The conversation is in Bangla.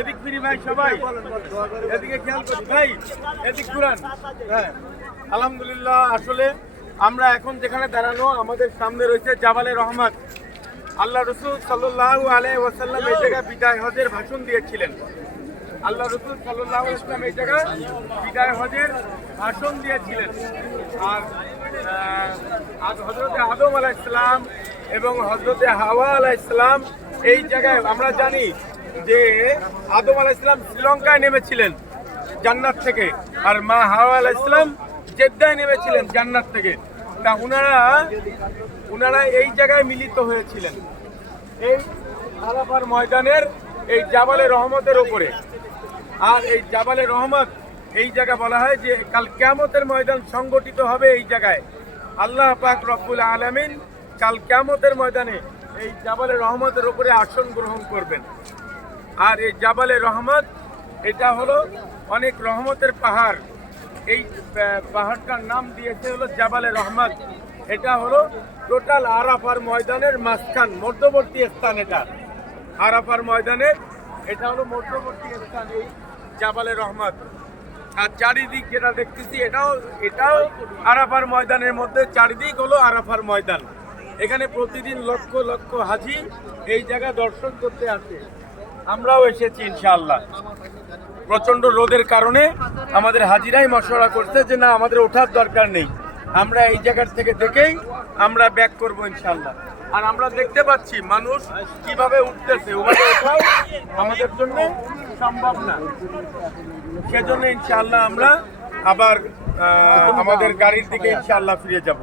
এদিক ফিরি ভাই, সবাই এদিকে খেয়াল করি ভাই, এদিক ঘুরান। হ্যাঁ, আলহামদুলিল্লাহ। আসলে আমরা এখন যেখানে দাঁড়ানো, আমাদের সামনে রয়েছে জাবালে রহমত। আল্লাহ রসুল সাল্লাল্লাহু আলাইহি ওয়াসাল্লাম এই জায়গায় বিদায় হজের ভাষণ দিয়েছিলেন। আল্লাহ রসুল সাল্লাল্লাহু আলাইহি ওয়াসাল্লাম এই জায়গায় বিদায় হজের ভাষণ দিয়েছিলেন। আর হযরতে আদম আলাইহিস সালাম এবং হযরতে হাওয়া আলাইহিস সালাম এই জায়গায়, আমরা জানি যে আদম আলাইহিস সালাম শ্রীলঙ্কায় নেমেছিলেন জান্নাত থেকে, আর মা হাওয়া আলাইহিস সালাম জেদ্দায় নেমেছিলেন জান্নাত থেকে। তা উনারা এই জায়গায় মিলিত হয়েছিলেন, এই আরাফার ময়দানের এই জাবালে রহমতের উপরে। আর এই জাবালে রহমত, এই জায়গা বলা হয় যে কাল কিয়ামতের ময়দান সংগঠিত হবে এই জায়গায়। আল্লাহ পাক রব্বুল আলামিন কাল কিয়ামতের ময়দানে এই জাবালে রহমতের উপরে আসন গ্রহণ করবেন। আর এই জাবালে রহমত, এটা হলো অনেক রহমতের পাহাড়। এই পাহাড়টার নাম দিয়েছে হলো জাবালে রহমত। এটা হলো টোটাল আরাফার ময়দানের মাঝখান, মধ্যবর্তী স্থান। এটা আরাফার ময়দানের, এটা হলো মধ্যবর্তী স্থান এই জাবালে রহমত। আর চারিদিক যেটা দেখতেছি, এটাও আরাফার ময়দানের মধ্যে, চারিদিক হলো আরাফার ময়দান। এখানে প্রতিদিন লক্ষ লক্ষ হাজি এই জায়গা দর্শন করতে আসে। আমরাও এসেছি ইনশাআল্লাহ। প্রচণ্ড রোদের কারণে আমাদের হাজিরাই মশওয়ারা করছে যে না, আমাদের ওঠার দরকার নেই, আমরা এই জায়গার থেকে দেখেই আমরা ব্যাক করব ইনশাআল্লাহ। আর আমরা দেখতে পাচ্ছি মানুষ কিভাবে উঠতেছে, ওখানে ওঠাও আমাদের জন্য সম্ভব না। সেজন্য ইনশাআল্লাহ আমরা আবার আমাদের গাড়ির দিকে ইনশাআল্লাহ ফিরে যাব।